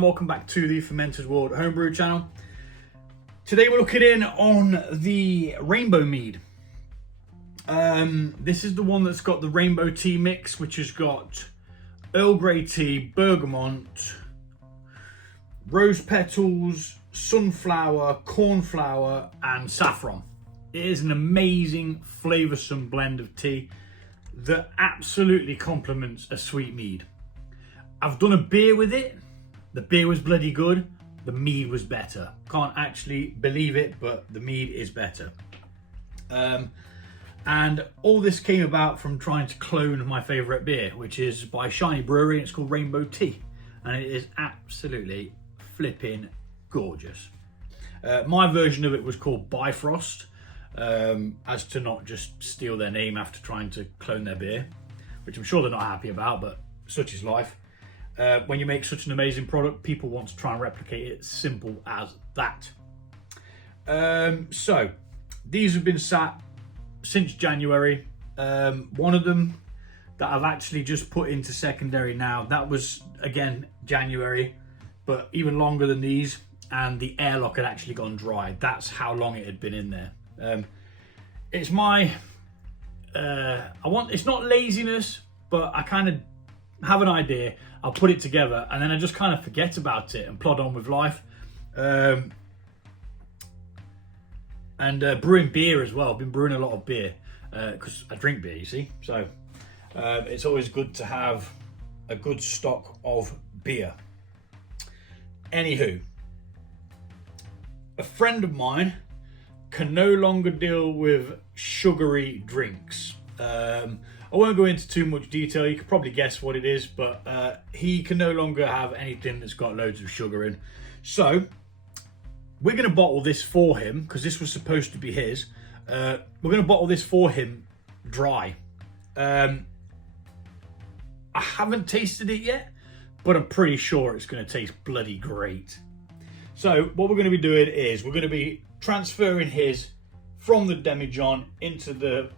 and welcome back to the Fermented World Homebrew channel. Today we're looking in on the rainbow mead. This is the one that's got the rainbow tea mix, which has got Earl Grey tea, bergamot, rose petals, sunflower, cornflower and saffron. It is an amazing flavoursome blend of tea that absolutely complements a sweet mead. I've done a beer with it. The beer was bloody good. The mead was better. Can't actually believe it, but the mead is better. And all this came about from trying to clone my favourite beer, which is by Shiny Brewery, and it's called Rainbow Tea. And it is absolutely flipping gorgeous. My version of it was called Bifrost, as to not just steal their name after trying to clone their beer, which I'm sure they're not happy about, but such is life. When you make such an amazing product, people want to try and replicate it. Simple as that. So these have been sat since January. One of them that I've actually just put into secondary now, that was again January, but even longer than these, and the airlock had actually gone dry. That's how long it had been in there. It's my it's not laziness, but I kind of have an idea, I'll put it together, and then I just kind of forget about it and plod on with life. Brewing beer as well. I've been brewing a lot of beer because I drink beer, you see. So it's always good to have a good stock of beer. Anywho, a friend of mine can no longer deal with sugary drinks. I won't go into too much detail. You can probably guess what it is, but he can no longer have anything that's got loads of sugar in. So we're going to bottle this for him, because this was supposed to be his. We're going to bottle this for him dry. I haven't tasted it yet, but I'm pretty sure it's going to taste bloody great. So what we're going to be doing is we're going to be transferring his from the demijohn into the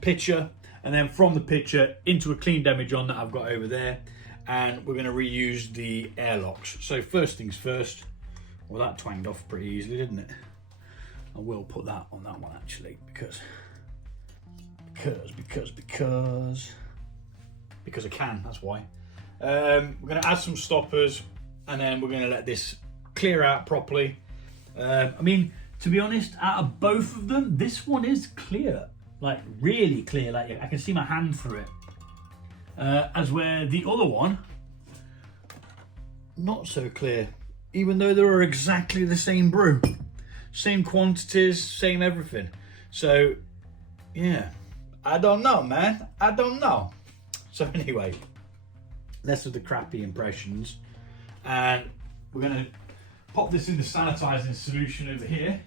pitcher, and then from the pitcher into a clean demijohn that I've got over there, and we're going to reuse the airlocks. So first things first. Well, that twanged off pretty easily, didn't it? I will put that on that one actually, because I can, that's why. We're going to add some stoppers, and then we're going to let this clear out properly. I mean, to be honest, out of both of them, this one is clear. Like really clear, like I can see my hand through it. As where the other one, not so clear, even though they were exactly the same brew. Same quantities, same everything. So, yeah, I don't know, man. I don't know. So anyway, less of the crappy impressions. And we're gonna pop this in the sanitizing solution over here.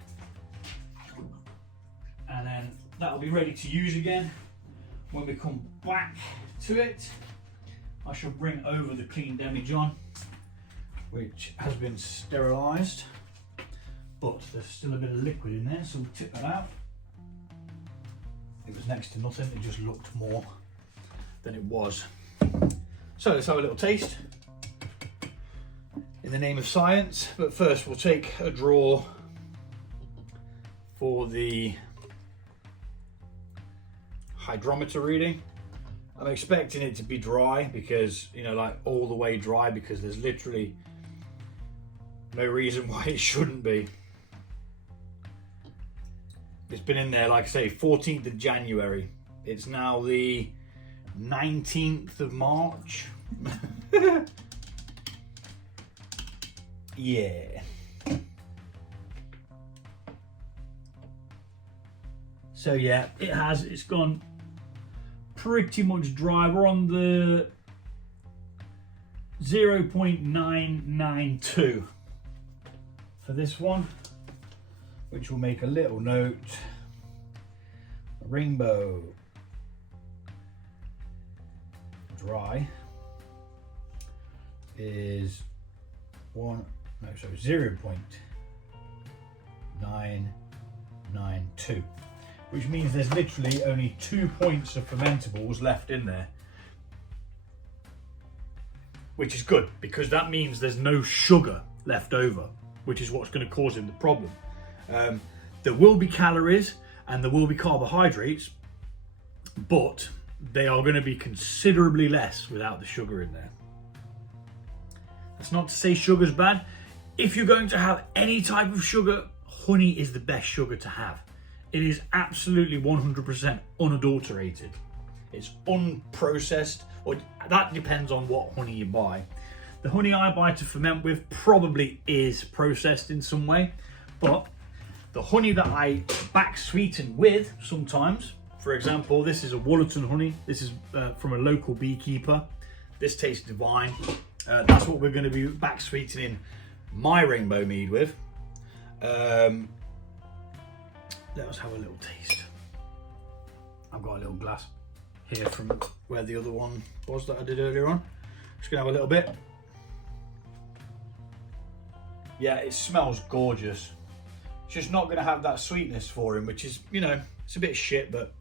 And then that'll be ready to use again. When we come back to it, I shall bring over the clean demijohn, which has been sterilised, but there's still a bit of liquid in there, so we'll tip that out. It was next to nothing, it just looked more than it was. So let's have a little taste in the name of science, but first we'll take a draw for the hydrometer reading. I'm expecting it to be dry, because, you know, like all the way dry, because there's literally no reason why it shouldn't be. It's been in there, like I say, 14th of January. It's now the 19th of March. Yeah. So yeah, it's gone pretty much dry. We're on the 0.992 for this one, which will make a little note. Rainbow dry is 0.992, which means there's literally only 2 points of fermentables left in there. which is good because that means there's no sugar left over, which is what's going to cause him the problem. There will be calories and there will be carbohydrates, but they are going to be considerably less without the sugar in there. That's not to say sugar's bad. If you're going to have any type of sugar, honey is the best sugar to have. It is absolutely 100% unadulterated. It's unprocessed, or that depends on what honey you buy. The honey I buy to ferment with probably is processed in some way, but the honey that I back sweeten with sometimes, for example, this is a Wollerton honey. This is from a local beekeeper. This tastes divine. That's what we're going to be back sweetening my rainbow mead with. Let us have a little taste. I've got a little glass here from where the other one was that I did earlier on. Just gonna have a little bit. Yeah, it smells gorgeous. It's just not gonna have that sweetness for him, which is, you know, it's a bit shit, but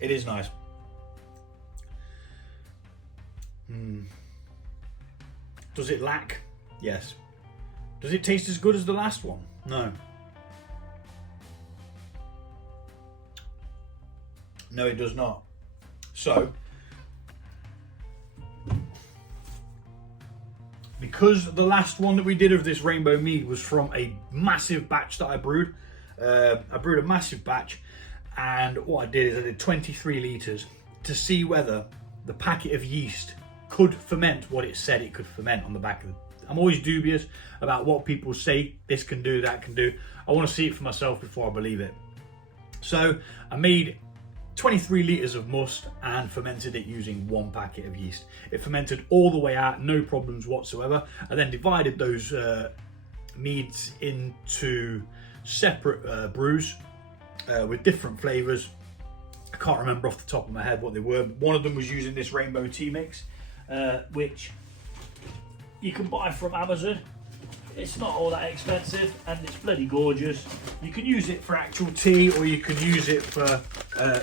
it is nice. Does it lack? Yes. Does it taste as good as the last one? No. No, it does not. So, because the last one that we did of this rainbow mead was from a massive batch that I brewed. I brewed a massive batch, and what I did is I did 23 litres to see whether the packet of yeast could ferment what it said it could ferment on the back of it. I'm always dubious about what people say this can do, that can do. I want to see it for myself before I believe it. So I made 23 litres of must and fermented it using 1 packet of yeast. It fermented all the way out, no problems whatsoever. I then divided those meads into separate brews with different flavours. I can't remember off the top of my head what they were, but one of them was using this rainbow tea mix, which you can buy from Amazon. It's not all that expensive and it's bloody gorgeous. You can use it for actual tea, or you can use it for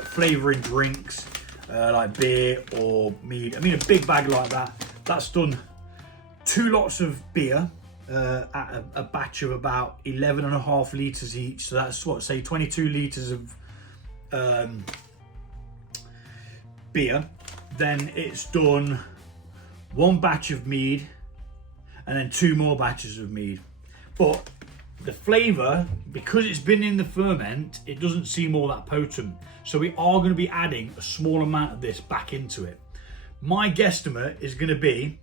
flavouring drinks like beer or mead. I mean, a big bag like that, that's done 2 lots of beer at a batch of about 11.5 litres each. So that's what, say 22 litres of beer. Then it's done 1 batch of mead and then 2 more batches of mead. But the flavour, because it's been in the ferment, it doesn't seem all that potent. So we are going to be adding a small amount of this back into it. My guesstimate is going to be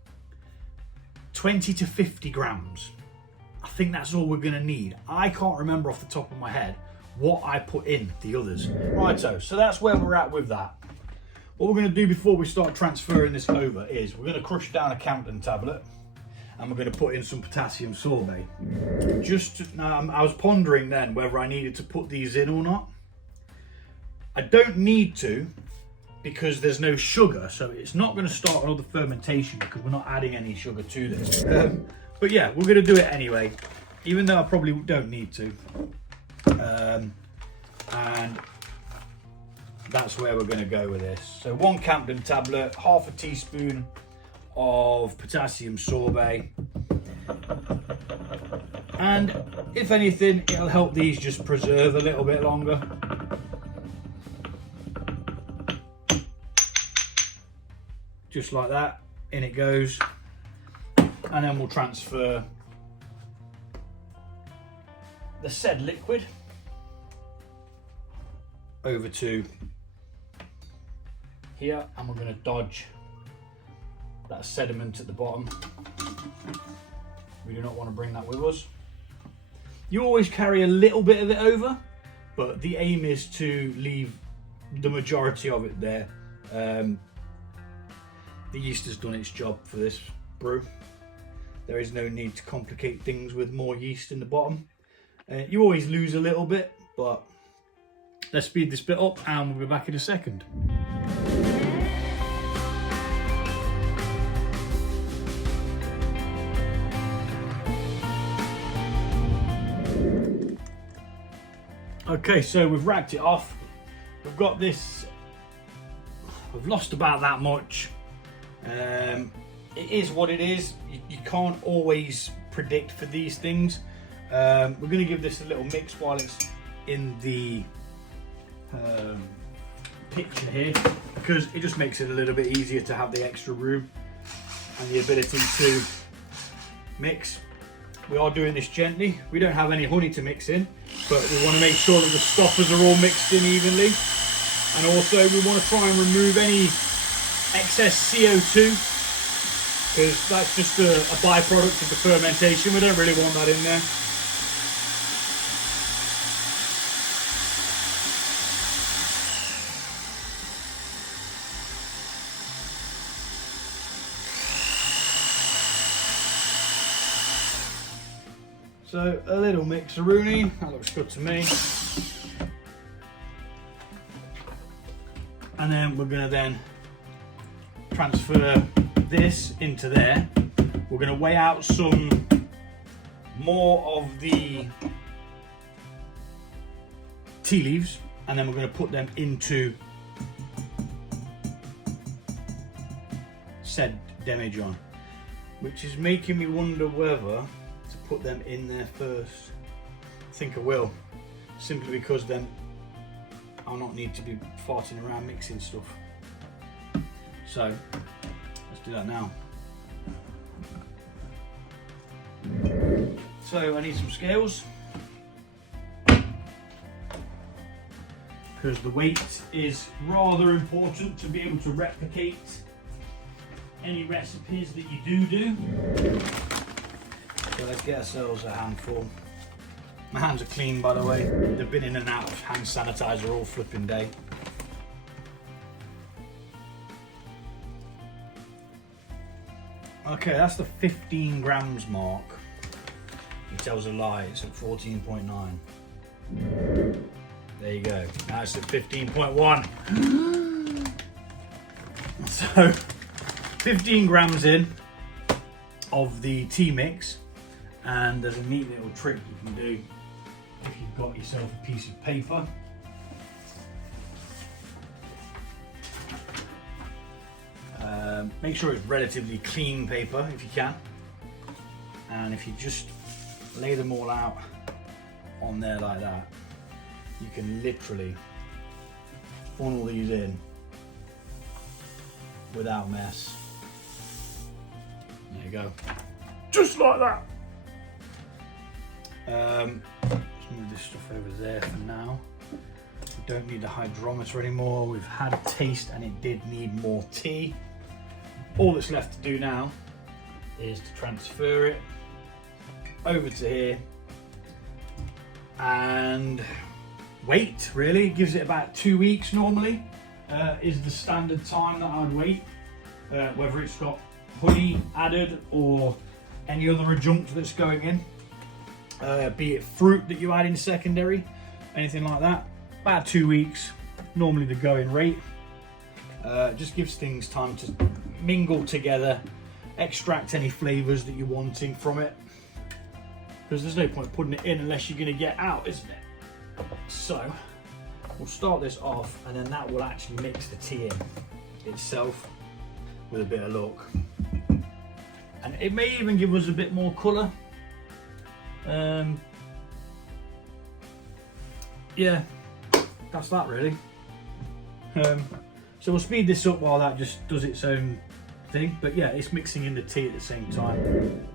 20 to 50 grams. I think that's all we're going to need. I can't remember off the top of my head what I put in the others. Righto, so that's where we're at with that. What we're going to do before we start transferring this over is we're going to crush down a Campden tablet, and we're going to put in some potassium sorbate. Just now, I was pondering then whether I needed to put these in or not. I don't need to, because there's no sugar, so it's not going to start another fermentation because we're not adding any sugar to this. But yeah, we're going to do it anyway, even though I probably don't need to. And that's where we're going to go with this. So 1 Campden tablet, half a teaspoon of potassium sorbate, and if anything, it'll help these just preserve a little bit longer. Just like that, in it goes, and then we'll transfer the said liquid over to here, and we're going to dodge that sediment at the bottom. We do not want to bring that with us. You always carry a little bit of it over, but the aim is to leave the majority of it there. The yeast has done its job for this brew. There is no need to complicate things with more yeast in the bottom. You always lose a little bit, but let's speed this bit up and we'll be back in a second. Okay, so we've racked it off. got this, I've lost about that much. It is what it is. You can't always predict for these things. We're going to give this a little mix while it's in the picture here, because it just makes it a little bit easier to have the extra room and the ability to mix. We are doing this gently. We don't have any honey to mix in, but we want to make sure that the stoppers are all mixed in evenly. And also we want to try and remove any excess CO2, because that's just a byproduct of the fermentation. We don't really want that in there. So a little mixeroonie, that looks good to me. And then we're going to then transfer this into there. We're going to weigh out some more of the tea leaves, and then we're going to put them into said demijohn, which is making me wonder whether to put them in there first. I think I will, simply because then I'll not need to be farting around mixing stuff. So let's do that now. So I need some scales, because the weight is rather important to be able to replicate any recipes that you do. So let's get ourselves a handful. My hands are clean, by the way. They've been in and out of hand sanitizer all flipping day. Okay, that's the 15 grams mark. He tells a lie, it's at 14.9. There you go. Now it's at 15.1. So 15 grams in of the tea mix. And there's a neat little trick you can do if you've got yourself a piece of paper. Make sure it's relatively clean paper if you can. And if you just lay them all out on there like that, you can literally funnel these in without mess. There you go. Just like that. Let's move this stuff over there for now. We don't need the hydrometer anymore. We've had a taste and it did need more tea. All that's left to do now is to transfer it over to here and wait, really. It gives it about 2 weeks normally, is the standard time that I would wait, whether it's got honey added or any other adjunct that's going in. Be it fruit that you add in secondary, anything like that. About 2 weeks, normally the going rate. Just gives things time to mingle together, extract any flavours that you're wanting from it. Because there's no point putting it in unless you're going to get out, isn't it? So, we'll start this off, and then that will actually mix the tea in itself with a bit of luck. And it may even give us a bit more colour. Yeah, that's that really. So we'll speed this up while that just does its own thing, but yeah, it's mixing in the tea at the same time.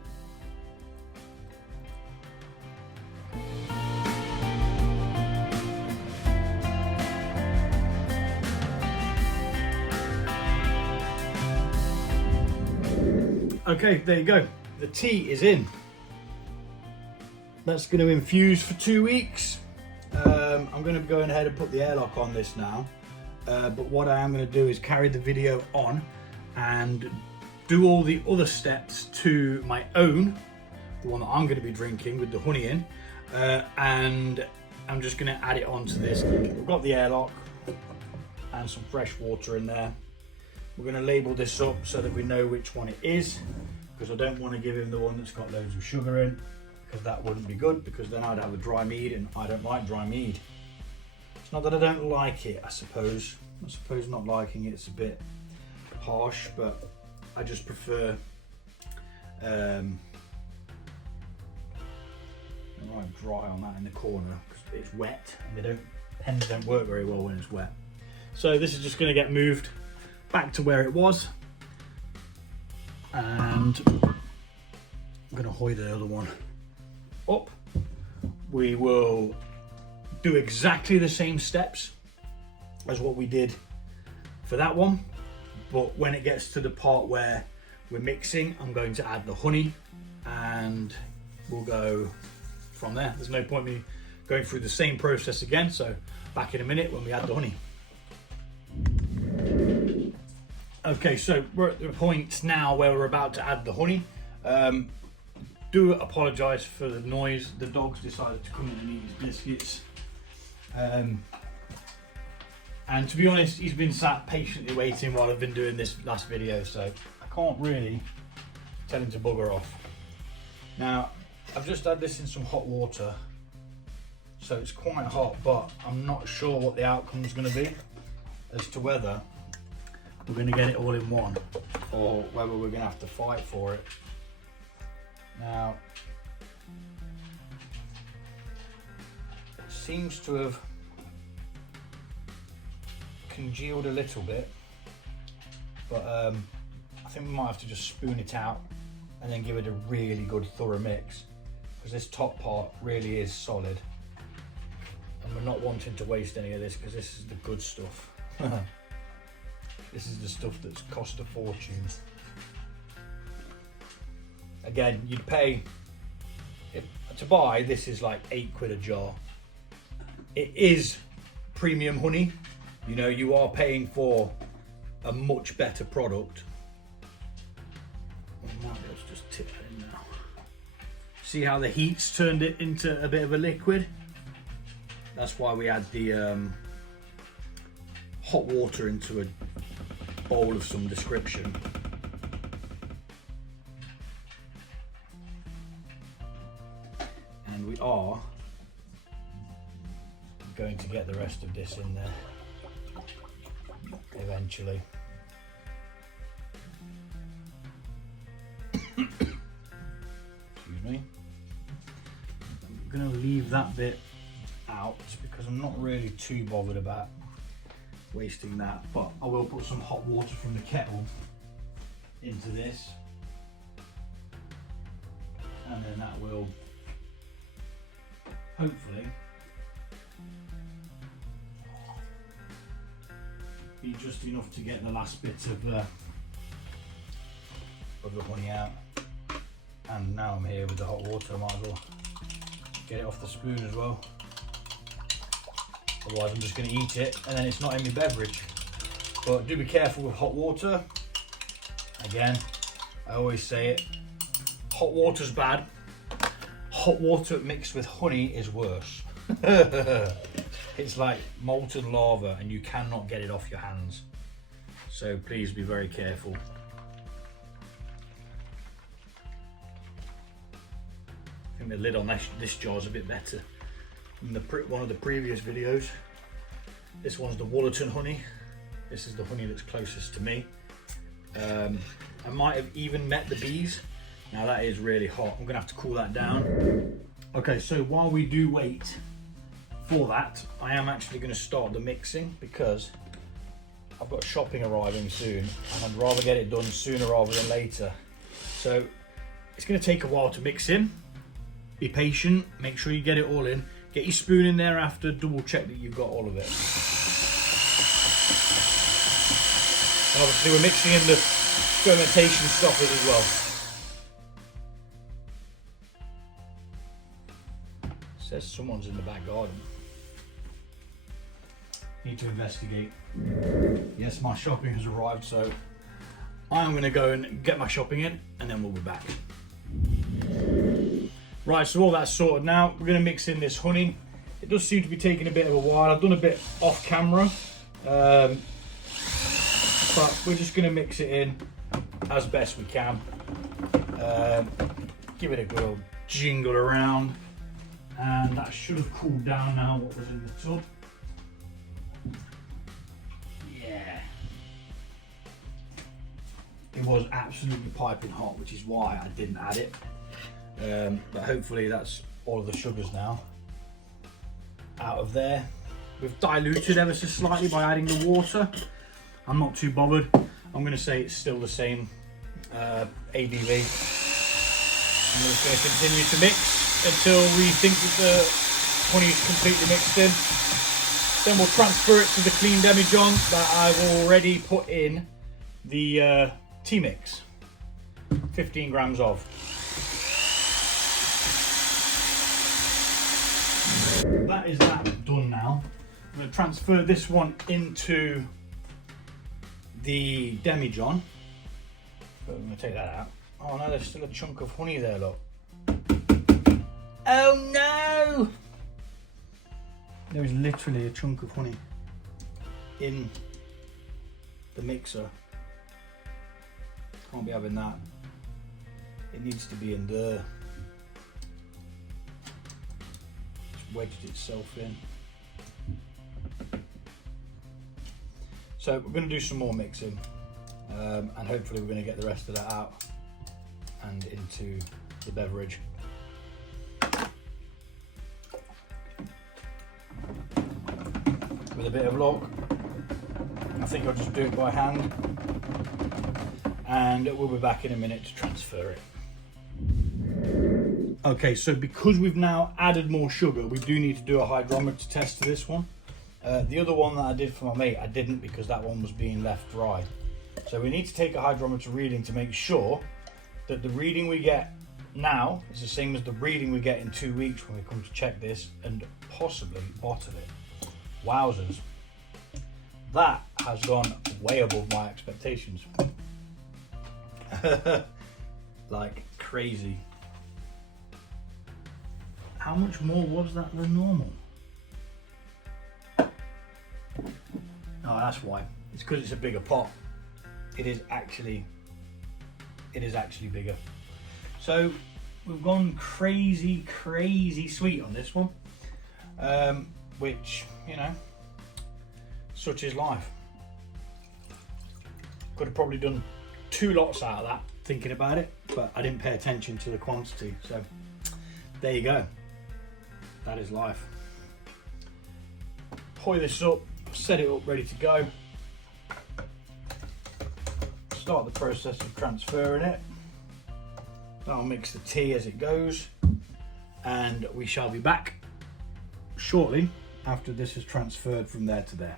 Okay, there you go. The tea is in. That's going to infuse for 2 weeks. I'm going to go ahead and put the airlock on this now. But what I am going to do is carry the video on and do all the other steps to my own, the one that I'm going to be drinking with the honey in, and I'm just going to add it onto this. We've got the airlock and some fresh water in there. We're going to label this up so that we know which one it is, because I don't want to give him the one that's got loads of sugar in, because that wouldn't be good, because then I'd have a dry mead and I don't like dry mead. not that I don't like it, I suppose. I suppose not liking it's a bit harsh, but I just prefer right dry on that in the corner because it's wet and pens don't work very well when it's wet. So this is just going to get moved back to where it was, and I'm going to hoist the other one up. We will do exactly the same steps as what we did for that one, but when it gets to the part where we're mixing, I'm going to add the honey and we'll go from there. There's no point me going through the same process again, so back in a minute when we add the honey. Okay, so we're at the point now where we're about to add the honey. Do apologise for the noise. The dog's decided to come in and eat his biscuits. And to be honest, he's been sat patiently waiting while I've been doing this last video, so I can't really tell him to bugger off. Now, I've just had this in some hot water, so it's quite hot, but I'm not sure what the outcome is going to be as to whether we're going to get it all in one or whether we're going to have to fight for it. Now, it seems to have congealed a little bit, but I think we might have to just spoon it out and then give it a really good thorough mix, because this top part really is solid and we're not wanting to waste any of this because this is the good stuff. This is the stuff that's cost a fortune. Again, you'd pay, to buy this is like £8 a jar. It is premium honey, you know, you are paying for a much better product. I might be able to just tip that in now. See how the heat's turned it into a bit of a liquid? That's why we add the hot water into a bowl of some description. And we are going to get the rest of this in there eventually. Excuse me. I'm going to leave that bit out because I'm not really too bothered about wasting that, but I will put some hot water from the kettle into this, and then that will hopefully be just enough to get the last bit of the honey out. And now I'm here with the hot water, I might as well get it off the spoon as well. Otherwise I'm just going to eat it and then it's not in my beverage. But do be careful with hot water. Again, I always say it, hot water's bad. Hot water mixed with honey is worse. It's like molten lava and you cannot get it off your hands. So please be very careful. I think the lid on this jar is a bit better than one of the previous videos. This one's the Wollerton honey. This is the honey that's closest to me. I might have even met the bees. Now that is really hot. I'm gonna have to cool that down. Okay, so while we do wait for that, I am actually gonna start the mixing because I've got shopping arriving soon and I'd rather get it done sooner rather than later. So it's gonna take a while to mix in. Be patient, make sure you get it all in. Get your spoon in there after, double check that you've got all of it. And obviously we're mixing in the fermentation stoppers as well. Says someone's in the back garden. Need to investigate. Yes, my shopping has arrived, so I'm going to go and get my shopping in and then we'll be back. Right, so all that's sorted now. We're going to mix in this honey. It does seem to be taking a bit of a while. I've done a bit off camera, but we're just going to mix it in as best we can. Give it a good old jingle around, and that should have cooled down now what was in the tub. it was absolutely piping hot, which is why I didn't add it. But hopefully that's all of the sugars now out of there. We've diluted ever so slightly by adding the water. I'm not too bothered. I'm going to say it's still the same ABV. I'm just going to continue to mix until we think that the honey is completely mixed in. Then we'll transfer it to the clean demijohn that I've already put in the tea mix. 15 grams of. That is that done now. I'm going to transfer this one into the demijohn. But I'm going to take that out. Oh no, there's still a chunk of honey there, look. Oh no! There is literally a chunk of honey in the mixer. Can't be having that. It needs to be in there. It's wedged itself in. So we're going to do some more mixing, and hopefully we're going to get the rest of that out and into the beverage. With a bit of luck, I think I'll just do it by hand, and we'll be back in a minute to transfer it. Okay, so because we've now added more sugar, we do need to do a hydrometer test to this one. The other one that I did for my mate, I didn't because that one was being left dry. So we need to take a hydrometer reading to make sure that the reading we get now is the same as the reading we get in 2 weeks when we come to check this and possibly bottle it. Wowzers. That has gone way above my expectations. Like crazy. How much more was that than normal? Oh, that's why. It's because it's a bigger pot. It is actually bigger. So we've gone crazy sweet on this one, which, you know, such is life. Could have probably done 2 lots out of that thinking about it, but I didn't pay attention to the quantity. So there you go. That is life. Pour this up, set it up ready to go. Start the process of transferring it. I'll mix the tea as it goes, and we shall be back shortly after this is transferred from there to there.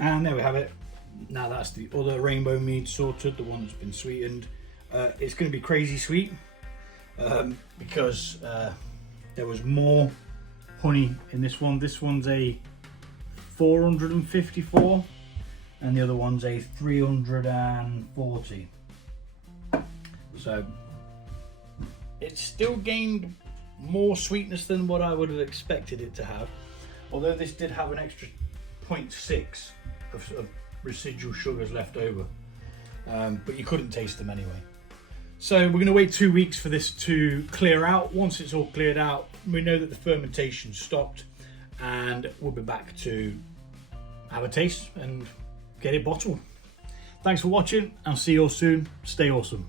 And there we have it. Now that's the other rainbow mead sorted, the one that's been sweetened. It's going to be crazy sweet because there was more honey in this one. This one's a 454 and the other one's a 340. So it's still gained more sweetness than what I would have expected it to have, although this did have an extra 0.6 of residual sugars left over, but you couldn't taste them anyway. So we're going to wait 2 weeks for this to clear out. Once it's all cleared out, we know that the fermentation stopped, and we'll be back to have a taste and get it bottled. Thanks for watching. I'll see you all soon. Stay awesome.